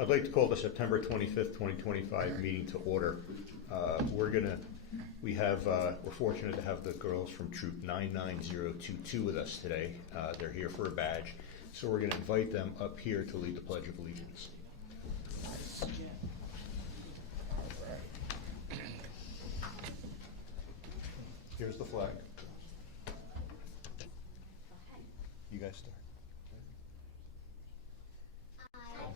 I'd like to call the September 25th, 2025 meeting to order. We're fortunate to have the girls from Troop 99022 with us today. They're here for a badge, so we're going to invite them up here to lead the Pledge of Allegiance. Here's the flag. You guys start.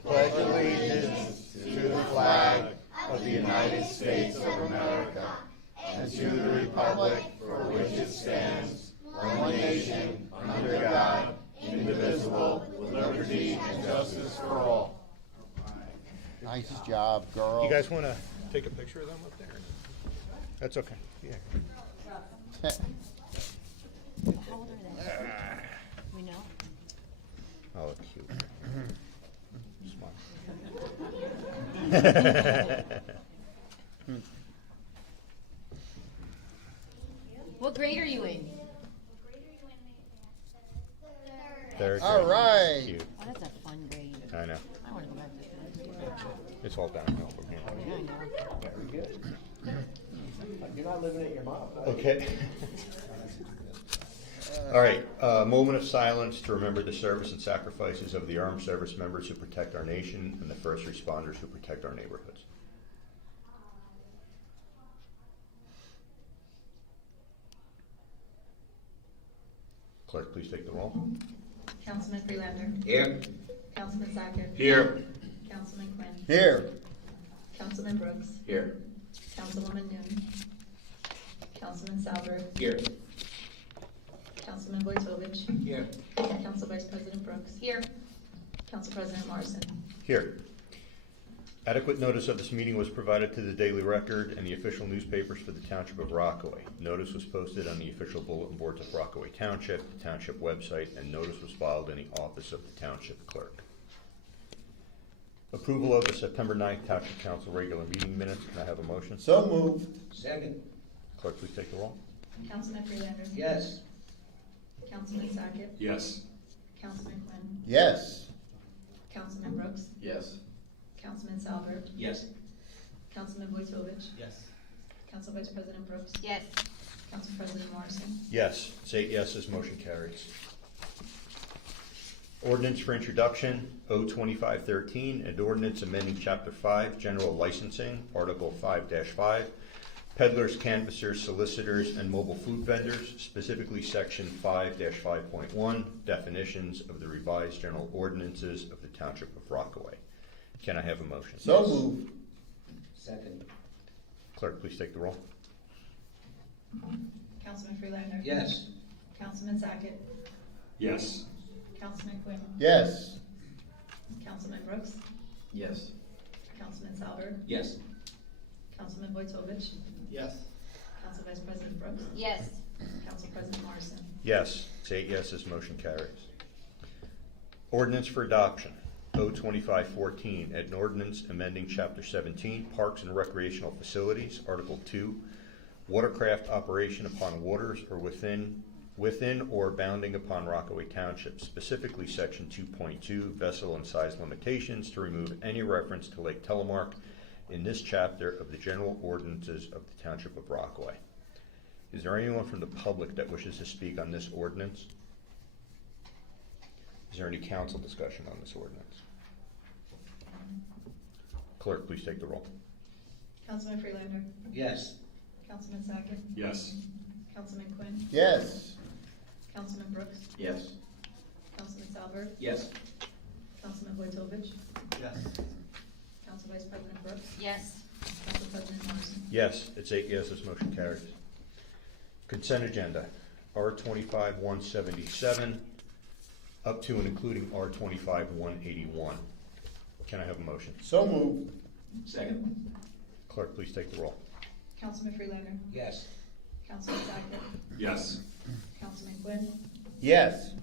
Pledge allegiance to the flag of the United States of America and to the republic for which it stands, one nation, under God, indivisible, with liberty and justice for all. Nice job, girl. You guys want to take a picture of them up there? That's okay. Yeah. How old are they? We know. Oh, look cute. What grade are you in? Third All grade. right. Cute. Oh, that's a fun grade. I know. I want to go back to that. It's all downhill from here. Yeah, I know. Very good. You're not living at your mom. Okay. All right, moment of silence to remember the service and sacrifices of the armed service members who protect our nation and the first responders who protect our neighborhoods. Clerk, please take the roll. Councilman Freelander. Here. Councilman Sackett. Here. Councilman Quinn. Here. Councilman Brooks. Here. Councilwoman Noon. Councilman Salberg. Here. Councilman Wojtovich. Here. Council Vice President Brooks. Here. Council President Morrison. Here. Adequate notice of this meeting was provided to the Daily Record and the official newspapers for the Township of Rockaway. Notice was posted on the official bulletin boards of Rockaway Township, the Township website, and notice was filed in the office of the Township Clerk. Approval of the September 9th Township Council regular meeting minutes. Can I have a motion? So moved. Second. Clerk, please take the roll. Councilman Freelander. Yes. Councilman Sackett. Yes. Councilman Quinn. Yes. Councilman Brooks. Yes. Councilman Salberg. Yes. Councilman Wojtovich. Yes. Council Vice President Brooks. Yes. Council President Morrison. Yes. It's 8 yeses, motion carries. Ordinance for introduction, O-2513, an ordinance amending Chapter 5, General Licensing, Article 5-5, peddlers, canvassers, solicitors, and mobile food vendors, specifically Section 5-5.1, definitions of the revised general ordinances of the Township of Rockaway. Can I have a motion? So moved. Second. Clerk, please take the roll. Councilman Freelander. Yes. Councilman Sackett. Yes. Councilman Quinn. Yes. Councilman Brooks. Yes. Councilman Salberg. Yes. Councilman Wojtovich. Yes. Council Vice President Brooks. Yes. Council President Morrison. Yes. It's 8 yeses, motion carries. Ordinance for adoption, O-2514, an ordinance amending Chapter 17, Parks and Recreational Facilities, Article 2, watercraft operation upon waters or within or bounding upon Rockaway Township, specifically Section 2.2, vessel and size limitations, to remove any reference to Lake Telemark in this chapter of the general ordinances of the Township of Rockaway. Is there anyone from the public that wishes to speak on this ordinance? Is there any council discussion on this ordinance? Clerk, please take the roll. Councilman Freelander. Yes. Councilman Sackett. Yes. Councilman Quinn. Yes. Councilman Brooks. Yes. Councilman Salberg. Yes. Councilman Wojtovich. Yes. Council Vice President Brooks. Yes. Council President Morrison. Yes, it's 8 yeses, motion carries. Consent agenda, R-25-177, up to and including R-25-181. Can I have a motion? So moved. Second. Clerk, please take the roll. Councilman Freelander. Yes. Councilman Sackett. Yes. Councilman Quinn. Yes.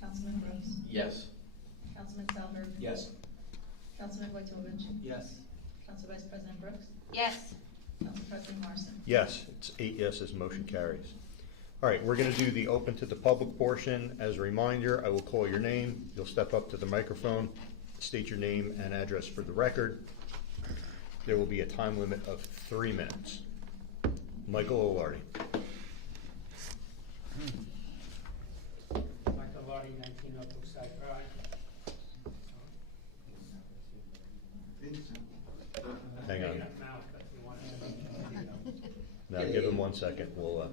Councilman Brooks. Yes. Councilman Salberg. Yes. Councilman Wojtovich. Yes. Council Vice President Brooks. Yes. Council President Morrison. Yes, it's 8 yeses, motion carries. All right, we're going to do the open to the public portion. As a reminder, I will call your name. You'll step up to the microphone state your name and address for the record. There will be a time limit of 3 minutes. Michael O'Lardy. Michael Lottie, 19 Brookside Drive. Hang on. Big enough mouth, but if you want to- Now, give him 1 second. We'll,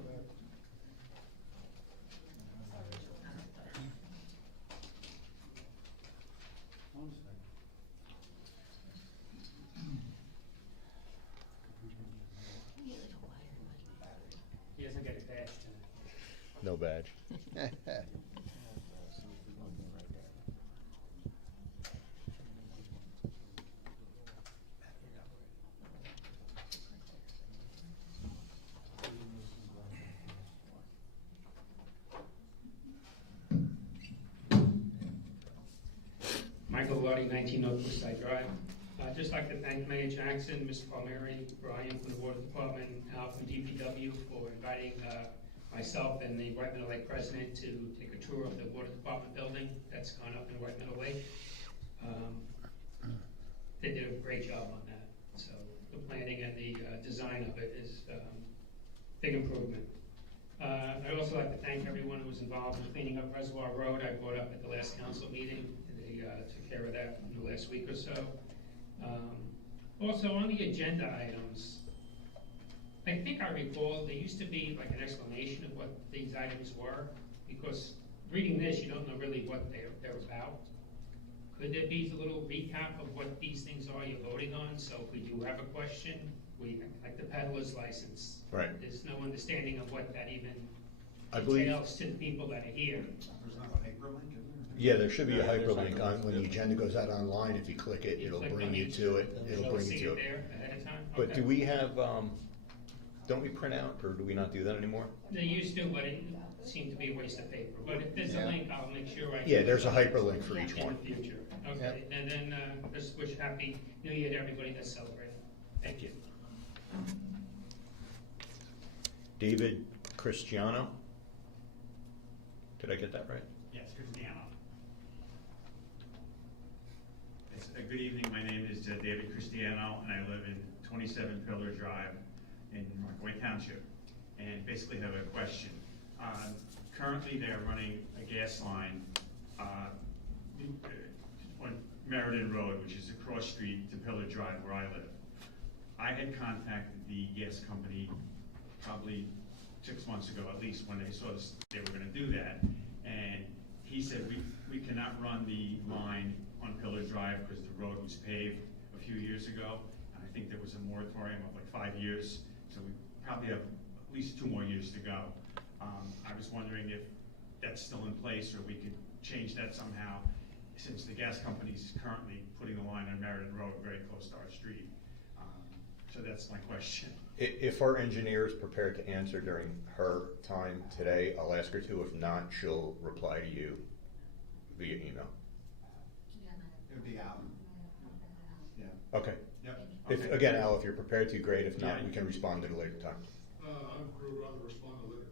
He doesn't get a badge tonight. no badge. Michael Lottie, 19 Brookside Drive. I'd just like to thank Mayor Jackson, Ms. Palmieri, Brian from the Water Department, Al from DPW for inviting myself and the White Meadow Lake president to take a tour of the Water Department building that's gone up in White Meadow Lake. They did a great job on that. So the planning and the design of it is big improvement. I'd also like to thank everyone who was involved in cleaning up Reservoir Road. I brought up at the last council meeting. They took care of that in the last week or so. Also, on the agenda items, I think I recall there used to be like an explanation of what these items were, because reading this, you don't know really what they're about. Could there be a little recap of what these things are you're voting on? So if we do have a question, like the peddler's license. Right. There's no understanding of what that even I believe- entails to the people that are here. Yeah, there should be a hyperlink on, when the agenda goes out online, if you click it, it'll click bring on you each- to it, it'll Shall we bring you see to it it. there ahead of time? But Okay. do we have, don't we print out, or do we not do that anymore? They used to, but it seemed to be a waste of paper. But if there's a Yeah. link, I'll make sure I. Yeah, there's a hyperlink for each In one. the future, okay. And then, just wish Happy New Year to everybody that's celebrating. Thank you. David Cristiano. Did I get that right? Yes, Cristiano. Good evening, my name is David Cristiano, and I live in 27 Pillar Drive in ROCKAWAY Township, and basically have a question. Currently, they're running a gas line on Meriden Road, which is a cross street to Pillar Drive where I live. I had contacted the gas company probably 6 months ago, at least, when they saw this, they were gonna do that. And he said, we cannot run the line on Pillar Drive because the road was paved a few years ago. And I think there was a moratorium of like 5 years, so we probably have at least 2 more years to go. I was wondering if that's still in place, or we could change that somehow, since the gas company's currently putting the line on Meriden Road very close to our street. So that's my question. If our engineer is prepared to answer during her time today, I'll ask her to. If not, she'll reply to you via email. It would be Alan. Yeah. Okay. Yep. If, Okay. again, Al, if you're prepared to, great. If not, Yeah. we can respond at a later time. I would rather respond to later.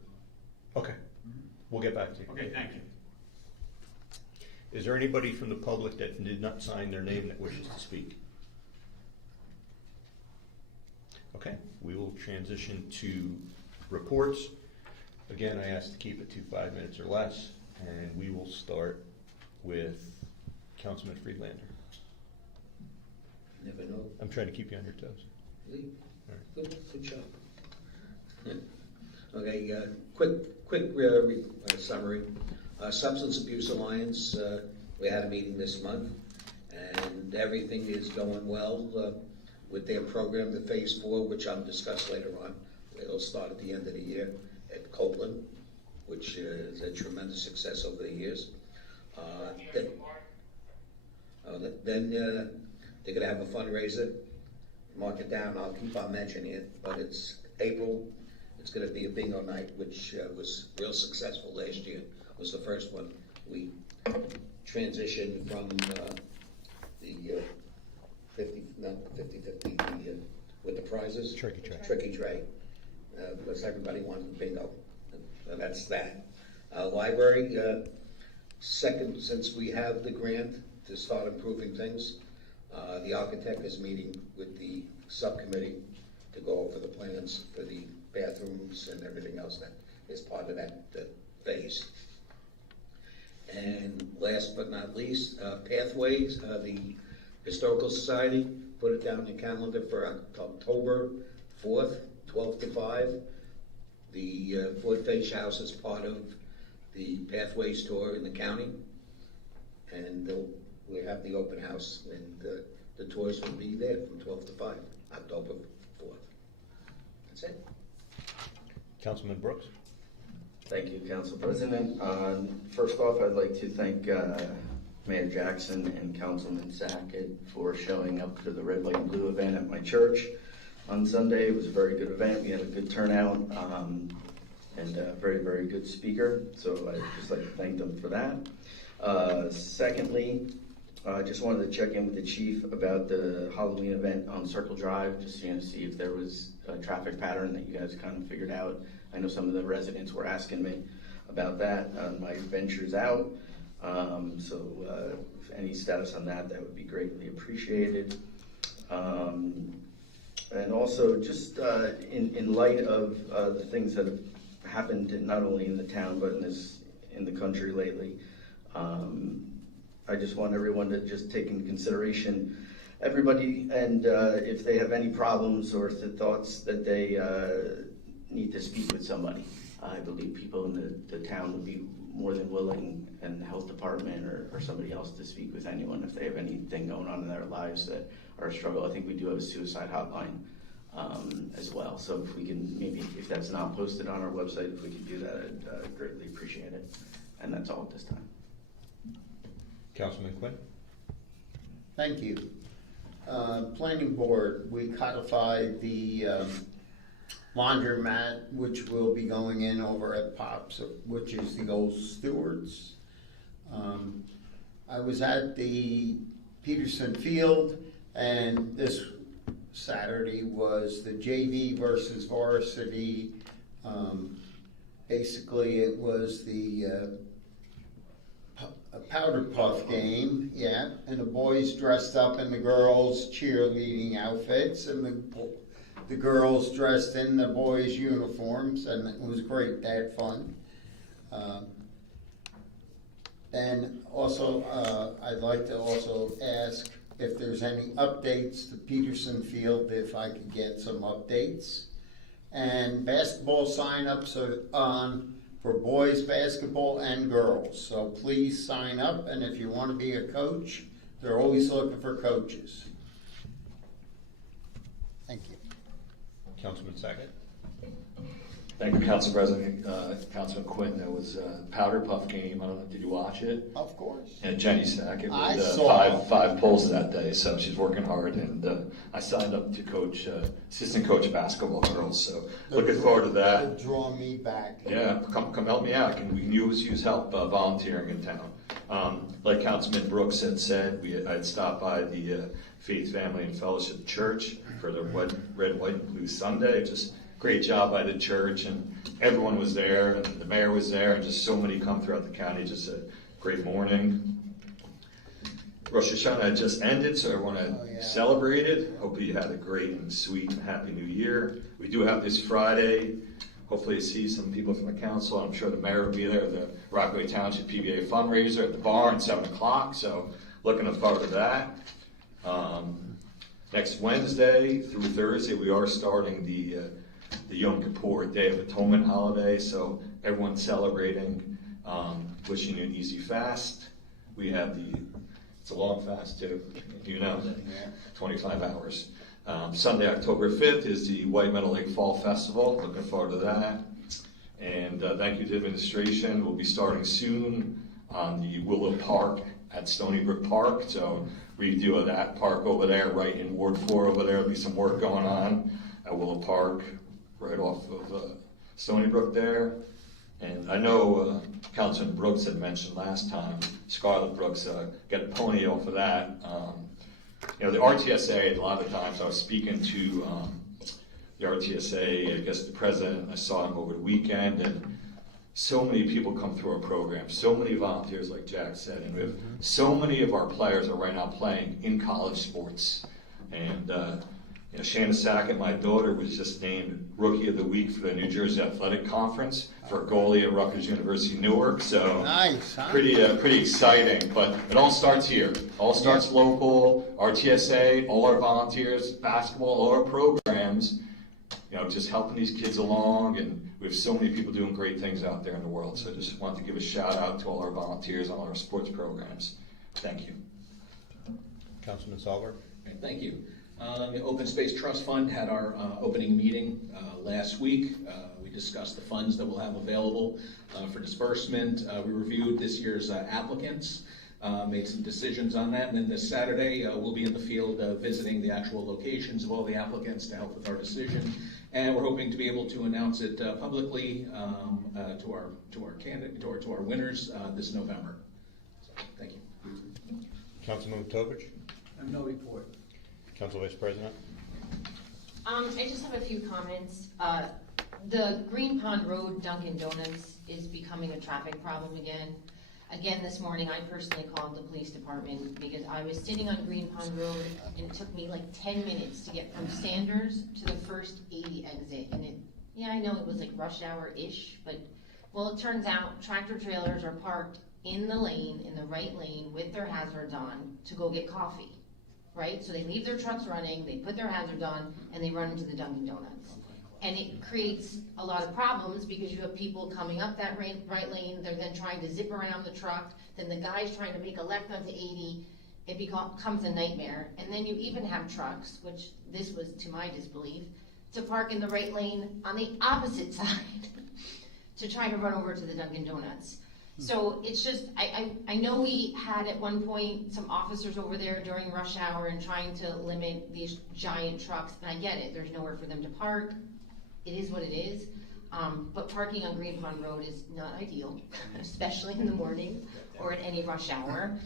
Okay. We'll get back to you. Okay, thank you. Is there anybody from the public that did not sign their name that wishes to speak? Okay, we will transition to reports. Again, I asked to keep it to 5 minutes or less, and we will start with Councilman Friedlander. Never know. I'm trying to keep you on your toes. Really? All right. Good job. Okay, quick summary. Substance Abuse Alliance, we had a meeting this month, and everything is going well with their program, the Phase 4, which I'll discuss later on. It'll start at the end of the year at Copeland, which is a tremendous success over the years. Then they're gonna have a fundraiser. Mark it down, I'll keep on mentioning it, but it's April. It's gonna be a bingo night, which was real successful last year. It was the first one. We transitioned from the 50-50 with the prizes. Tricky tray. Tricky tray, because everybody wanted bingo. And that's that. Library, second, since we have the grant, to start improving things. The architect is meeting with the subcommittee to go over the plans for the bathrooms and everything else that is part of that phase. And last but not least, Pathways, the Historical Society put it down on the calendar for October 4th, 12 to 5. The Ford Face House is part of the Pathways tour in the county, and we have the open house, and the tours will be there from 12 to 5, October 4th. That's it. Councilman Brooks? Thank you, Council President. First off, I'd like to thank Mayor Jackson and Councilman Sackett for showing up to the Red, White, and Blue event at my church on Sunday. It was a very good event. We had a good turnout and a very, very good speaker. So I'd just like to thank them for that. Secondly, I just wanted to check in with the chief about the Halloween event on Circle Drive, just to see if there was a traffic pattern that you guys kind of figured out. I know some of the residents were asking me about that on my ventures out. If any status on that, that would be greatly appreciated. And also, just in light of the things that have happened not only in the town but in the country lately, I just want everyone to just take into consideration everybody, and if they have any problems or thoughts that they need to speak with somebody. I believe people in the town would be more than willing, and the health department or somebody else, to speak with anyone if they have anything going on in their lives that are a struggle. I think we do have a suicide hotline as well. So if we can, maybe if that's not posted on our website, if we could do that, I'd greatly appreciate it. And that's all at this time. Councilman Quinn? Thank you. Planning Board, we codified the laundromat, which will be going in over at Pops, which is the old Stewart's. I was at the Peterson Field, and this Saturday was the JV versus varsity. Basically, it was the a powder puff game, yeah, and the boys dressed up in the girls' cheerleading outfits, and the girls dressed in the boys' uniforms, and it was great. They had fun. And also, I'd like to also ask if there's any updates to Peterson Field, if I could get some updates. And basketball sign-ups are on for boys basketball and girls. So please sign up, and if you want to be a coach, they're always looking for coaches. Thank you. Councilman Sackett? Thank you, Council President. Councilman Quinn, there was a powder puff game. I don't know, did you watch it? Of course. And Jenny Stackett I with saw. five polls that day, so she's working hard. And I signed up to coach, assistant coach basketball girls, so looking forward to that. Draw me back. Yeah, come help me out. We can use help volunteering in town. Like Councilman Brooks had said, I'd stopped by the Faith, Family, and Fellowship Church for the Red, White, and Blue Sunday. Just great job by the church, and everyone was there, and the mayor was there, and just so many come throughout the county. Just a great morning. Rosh Hashanah just ended, so everyone celebrated. Hopefully you had a great and sweet and happy new year. We do have this Friday. Hopefully see some people from the council. I'm sure the mayor will be there, the Rockaway Township PBA fundraiser at the barn, 7 o'clock, so looking forward to that. Next Wednesday through Thursday, we are starting the Yom Kippur Day of Atonement holiday, so everyone's celebrating, wishing you an easy fast. We have it's a long fast too, 25 hours. Sunday, October 5th is the White Meadow Lake Fall Festival. Looking forward to that. And thank you to administration. We'll be starting soon on the Willow Park at Stony Brook Park. So redo of that park over there, right in Ward 4 over there. There'll be some work going on at Willow Park, right off of Stony Brook there. And I know Councilman Brooks had mentioned last time, Scarlett Brooks, got a pony off of that. The RTSA, a lot of times I was speaking to the RTSA, I guess the president, I saw him over the weekend, and so many people come through our program, so many volunteers, like Jack said, and we have so many of our players are right now playing in college sports. And Shanna Sackett, my daughter, was just named Rookie of the Week for the New Jersey Athletic Conference for goalie at Rutgers University Newark. So Nice, huh? pretty exciting. But it all starts here. All starts local. RTSA, all our volunteers, basketball, all our programs. Just helping these kids along, and we have so many people doing great things out there in the world. So I just wanted to give a shout out to all our volunteers on all our sports programs. Thank you. Councilman Solver? Thank you. The Open Space Trust Fund had our opening meeting last week. We discussed the funds that we'll have available for disbursement. We reviewed this year's applicants, made some decisions on that, and then this Saturday we'll be in the field visiting the actual locations of all the applicants to help with our decision. And we're hoping to be able to announce it publicly to our winners this November. So, thank you. Councilman Tovich? I have no report. Council Vice President? I just have a few comments. The Green Pond Road Dunkin' Donuts is becoming a traffic problem again. Again, this morning, I personally called the police department because I was sitting on Green Pond Road and it took me like 10 minutes to get from Sanders to the first 80 exit. And I know it was like rush hour-ish, but, well, it turns out tractor trailers are parked in the lane, in the right lane, with their hazards on to go get coffee, right? So they leave their trucks running, they put their hazards on, and they run into the Dunkin' Donuts. And it creates a lot of problems because you have people coming up that right lane, they're then trying to zip around the truck, then the guy's trying to make a left onto 80, it becomes a nightmare. And then you even have trucks, which this was to my disbelief, to park in the right lane on the opposite side to try to run over to the Dunkin' Donuts. So it's just, I know we had at one point some officers over there during rush hour and trying to limit these giant trucks, and I get it, there's nowhere for them to park. It is what it is, but parking on Green Pond Road is not ideal, especially in the morning or at any rush hour.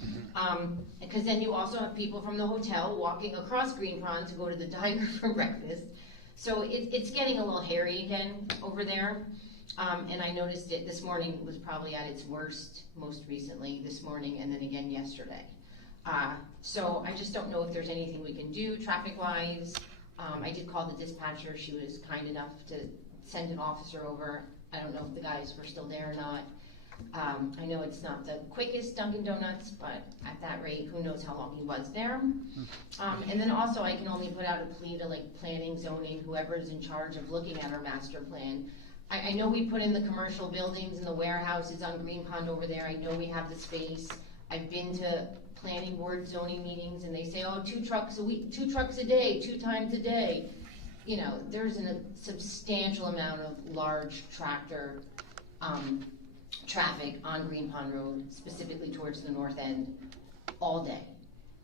Because then you also have people from the hotel walking across Green Pond to go to the diner for breakfast. So it's getting a little hairy again over there. And I noticed it this morning was probably at its worst most recently this morning and then again yesterday. So I just don't know if there's anything we can do traffic-wise. I did call the dispatcher. She was kind enough to send an officer over. I don't know if the guys were still there or not. I know it's not the quickest Dunkin' Donuts, but at that rate, who knows how long he was there. And then also I can only put out a plea to like planning, zoning, whoever's in charge of looking at our master plan. I know we put in the commercial buildings and the warehouses on Green Pond over there. I know we have the space. I've been to planning board zoning meetings and they say, oh, 2 trucks a week, 2 trucks a day, 2 times a day. There's a substantial amount of large tractor traffic on Green Pond Road, specifically towards the north end, all day.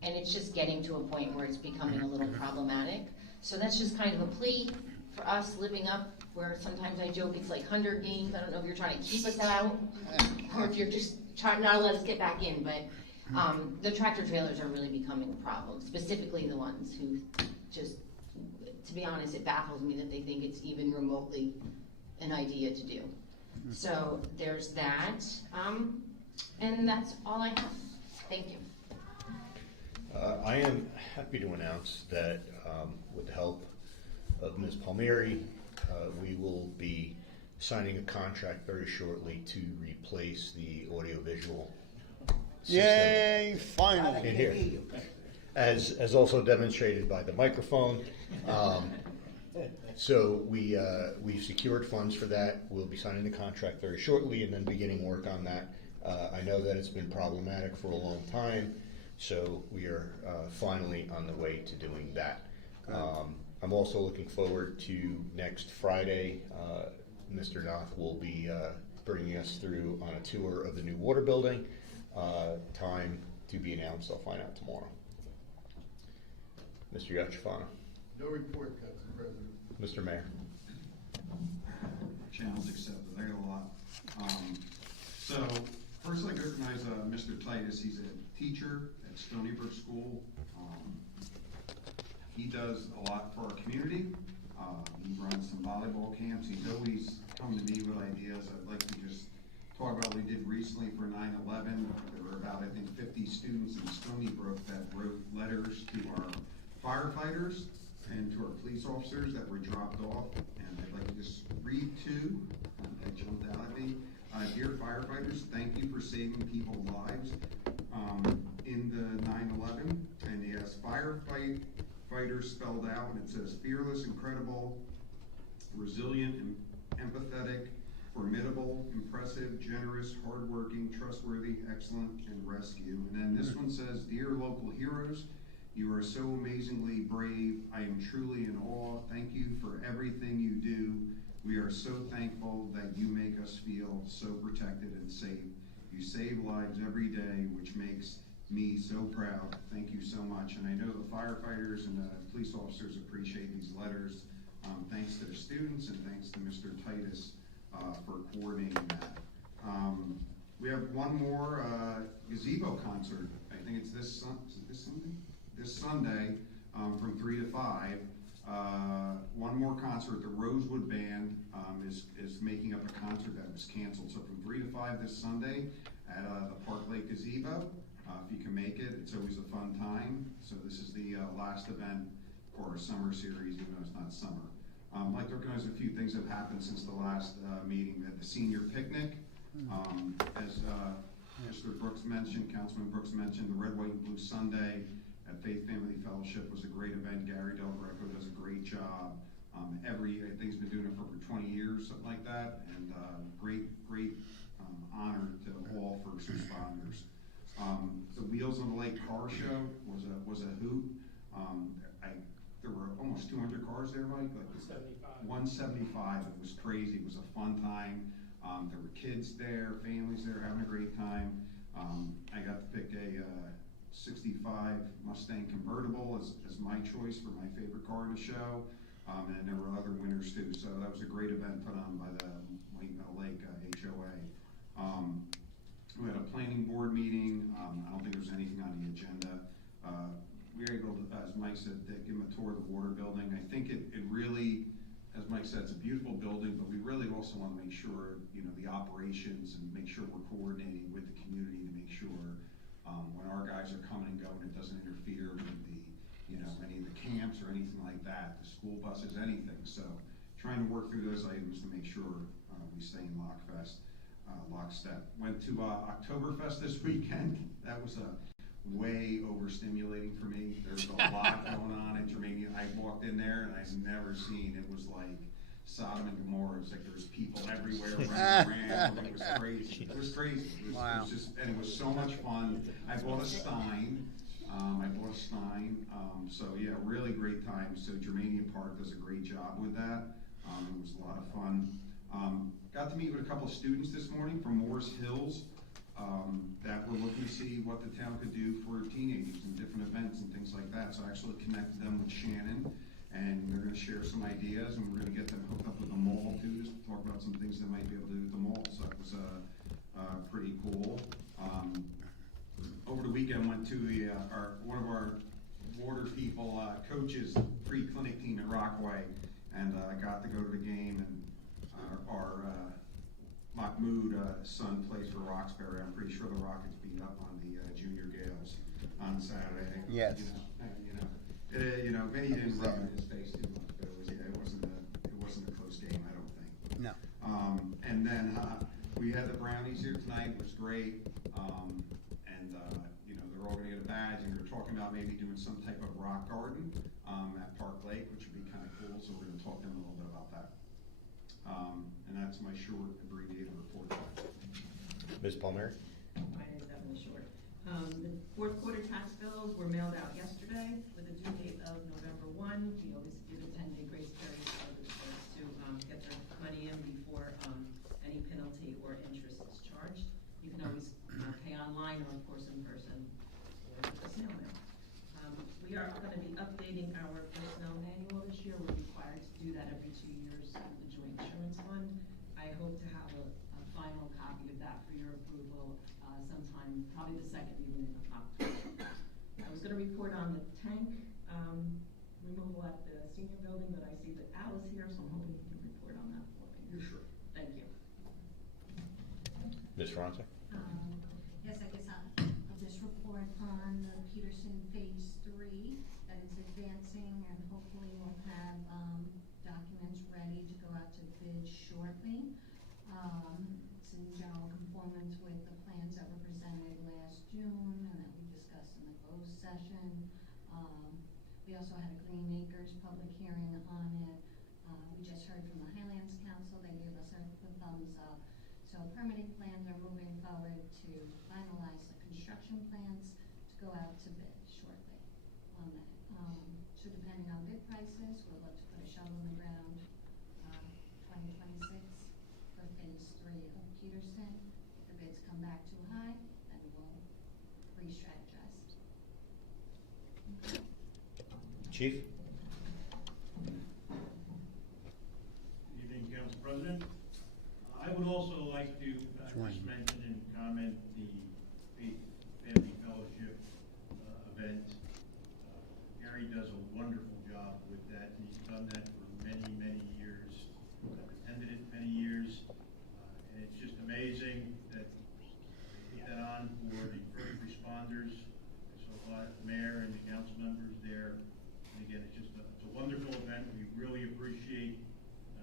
And it's just getting to a point where it's becoming a little problematic. So that's just kind of a plea for us living up where sometimes I joke it's like Hunger Games. I don't know if you're trying to keep us out or if you're just trying not to let us get back in, but the tractor trailers are really becoming a problem, specifically the ones who just, to be honest, it baffles me that they think it's even remotely an idea to do. So there's that, and that's all I have. Thank you. I am happy to announce that with the help of Ms. Palmieri, we will be signing a contract very shortly to replace the audiovisual system. Yay, finally. In here. As also demonstrated by the microphone. So we've secured funds for that. We'll be signing the contract very shortly and then beginning work on that. I know that it's been problematic for a long time, so we are finally on the way to doing that. I'm also looking forward to next Friday. Mr. Knopf will be bringing us through on a tour of the new water building. Time to be announced. I'll find out tomorrow. Mr. Yachafano. No report, Council President. Mr. Mayor. Challenge accepted. I got a lot. So first, I'd like to recognize Mr. Titus. He's a teacher at Stony Brook School. He does a lot for our community. He runs some volleyball camps. He's always come to me with ideas. I'd like to just talk about what we did recently for 9/11. There were about, I think, 50 students in Stony Brook that wrote letters to our firefighters and to our police officers that were dropped off. And I'd like to just read two that jumped out at me. Dear firefighters, thank you for saving people's lives in the 9/11. And he has firefighters spelled out, and it says fearless, incredible, resilient, empathetic, formidable, impressive, generous, hardworking, trustworthy, excellent, and rescue. And then this one says, dear local heroes, you are so amazingly brave. I am truly in awe. Thank you for everything you do. We are so thankful that you make us feel so protected and safe. You save lives every day, which makes me so proud. Thank you so much. And I know the firefighters and the police officers appreciate these letters. Thanks to the students and thanks to Mr. Titus for coordinating that. We have one more gazebo concert. I think it's this Sunday? This Sunday from 3 to 5. One more concert. The Rosewood Band is making up a concert that was canceled. So from 3 to 5 this Sunday at the Park Lake Gazebo. If you can make it, it's always a fun time. So this is the last event for our summer series, even though it's not summer. I'd like to recognize a few things that have happened since the last meeting. We had the senior picnic. As Mr. Brooks mentioned, Councilman Brooks mentioned, the Red, White, and Blue Sunday at Faith Family Fellowship was a great event. Gary Del Greco does a great job. I think he's been doing it for over 20 years, something like that. And great honor to all first responders. The Wheels on the Lake car show was a hoot. There were almost 200 cars there, Mike. Like 175. It was crazy. It was a fun time. There were kids there, families there, having a great time. I got to pick a 65 Mustang convertible as my choice for my favorite car to show. And there were other winners too. So that was a great event put on by the White Meadow Lake HOA. We had a planning board meeting. I don't think there's anything on the agenda. We were able to, as Mike said, give him a tour of the water building. I think it really, as Mike said, it's a beautiful building, but we really also want to make sure, the operations and make sure we're coordinating with the community to make sure when our guys are coming and going, it doesn't interfere with the, any of the camps or anything like that, the school buses, anything. So trying to work through those items to make sure we stay in lockstep. Went to Oktoberfest this weekend. That was way overstimulating for me. There's a lot going on in Germania. I walked in there and I've never seen, it was like Sodom and Gomorrah. It was like there was people everywhere running around. It was crazy. It was crazy. It was just, and it was so much fun. I bought a Stein. So yeah, really great time. So Germania Park does a great job with that. It was a lot of fun. Got to meet with a couple of students this morning from Morris Hills that were looking to see what the town could do for teenagers and different events and things like that. So I actually connected them with Shannon, and they're going to share some ideas, and we're going to get them hooked up with the mall too, just to talk about some things they might be able to do at the mall. So it was pretty cool. Over the weekend, went to one of our water people coaches pre-clinic team at Rockaway, and I got to go to the game. And our Mahmoud son plays for Roxbury. I'm pretty sure the Rockets beat up on the Junior Gales on Saturday. Yes. Maybe he didn't rub it in his face too much, but it wasn't a close game, I don't think. No. And then we had the Brownies here tonight, which was great. They're all going to get a badge, and we were talking about maybe doing some type of rock garden at Park Lake, which would be kind of cool. So we're going to talk to them a little bit about that. And that's my short, abbreviated report. Ms. Palmieri? Mine is definitely short. The fourth quarter tax bills were mailed out yesterday with a due date of November 1. We always give a 10-day grace period for the clerks to get their money in before any penalty or interest is charged. You can always pay online or, of course, in person or with the snail mail. We are going to be updating our personnel manual this year. We're required to do that every 2 years with the Joint Insurance Fund. I hope to have a final copy of that for your approval sometime, probably the second meeting in October. I was going to report on the tank removal at the senior building, but I see that Al is here, so I'm hoping he can report on that for me. You're sure. Thank you. finishing, and hopefully we'll have documents ready to go out to bid shortly. It's in general conformance with the plans that were presented last June and that we discussed in the closed session. We also had a Green Acres public hearing on it. We just heard from the Highlands Council, they gave us the thumbs up. So permitting plans are moving forward to finalize the construction plans to go out to bid shortly on that. So depending on bid prices, we'll look to put a shovel in the ground, 2026 for phase 3 of Peterson. If the bids come back too high, then we'll re-strategize. Chief? Evening, Council President. I would also like to just mention and comment the Faith Family Fellowship event. Gary does a wonderful job with that. He's done that for many, many years. I've attended it many years, and it's just amazing that they put that on for the first responders. So the mayor and the council members there. And again, it's just it's a wonderful event. We really appreciate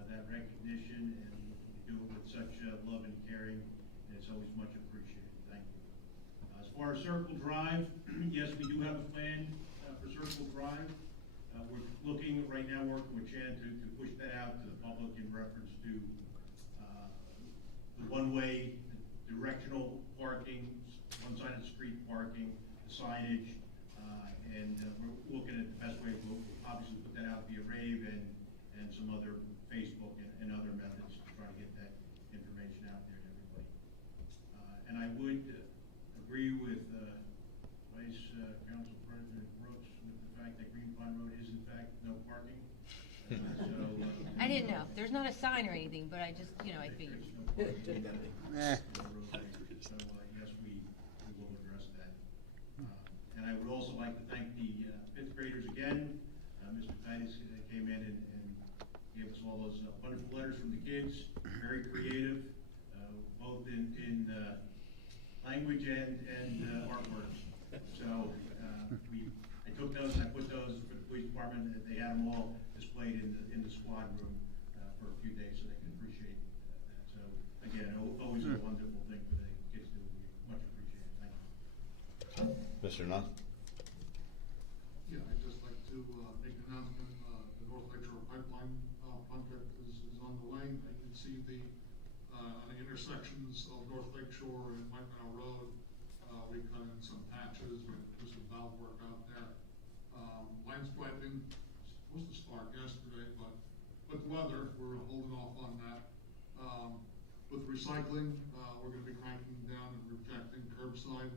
that recognition, and we do it with such love and caring, and it's always much appreciated. Thank you. As far as Circle Drive, yes, we do have a plan for Circle Drive. We're looking right now, working with Chan to push that out to the public in reference to the one-way directional parking, one side of the street parking, the signage, and we're looking at the best way. We'll obviously put that out via rave and some other Facebook and other methods to try to get that information out there to everybody. And I would agree with Vice Council President Brooks with the fact that Green Pond Road is in fact no parking. I didn't know. There's not a sign or anything, but I just, I figured. So yes, we will address that. And I would also like to thank the fifth graders again. Mr. Titus came in and gave us all those wonderful letters from the kids, very creative, both in language and artwork. So I took those and I put those for the police department. They had them all displayed in the squad room for a few days so they can appreciate that. So again, always a wonderful thing for the kids to do. Much appreciated. Thank you. Mr. Nutt? Yeah, I'd just like to make an announcement. The North Lakeshore Pipeline project is on the way. You can see on the intersections of North Lakeshore and White Mountain Road, we cut in some patches and do some valve work out there. Line striping supposed to start yesterday, but with weather, we're holding off on that. With recycling, we're going to be cranking down and rejecting curbside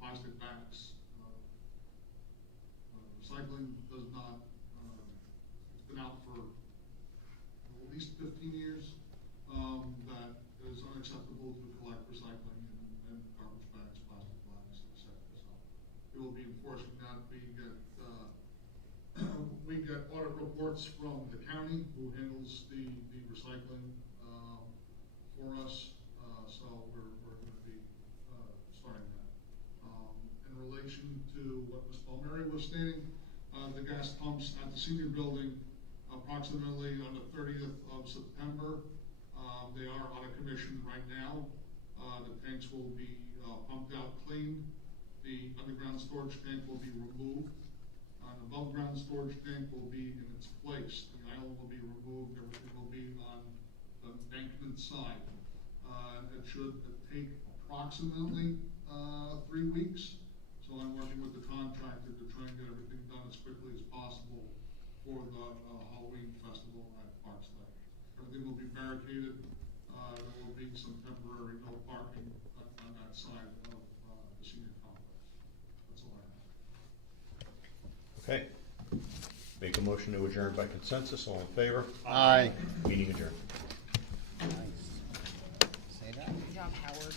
plastic bags. Recycling does not, it's been out for at least 15 years, that it is unacceptable to collect recycling and garbage bags, plastic bags, etc. So we will be enforcing that. We get audit reports from the county who handles the recycling for us, so we're going to be starting that. In relation to what Ms. Palmieri was stating, the gas pumps at the senior building, approximately on the 30th of September, they are on a commission right now. The tanks will be pumped out clean. The underground storage tank will be removed. The above ground storage tank will be in its place. The island will be removed. Everything will be on the embankment side. It should take approximately 3 weeks. So I'm working with the contractor to try and get everything done as quickly as possible for the Halloween festival at Parks Lake. Everything will be barricaded. There will be some temporary no parking on that side of the senior complex. That's all I have. Okay. Make a motion to adjourn by consensus. All in favor? Aye. Meeting adjourned. Say that. Good job, Howard.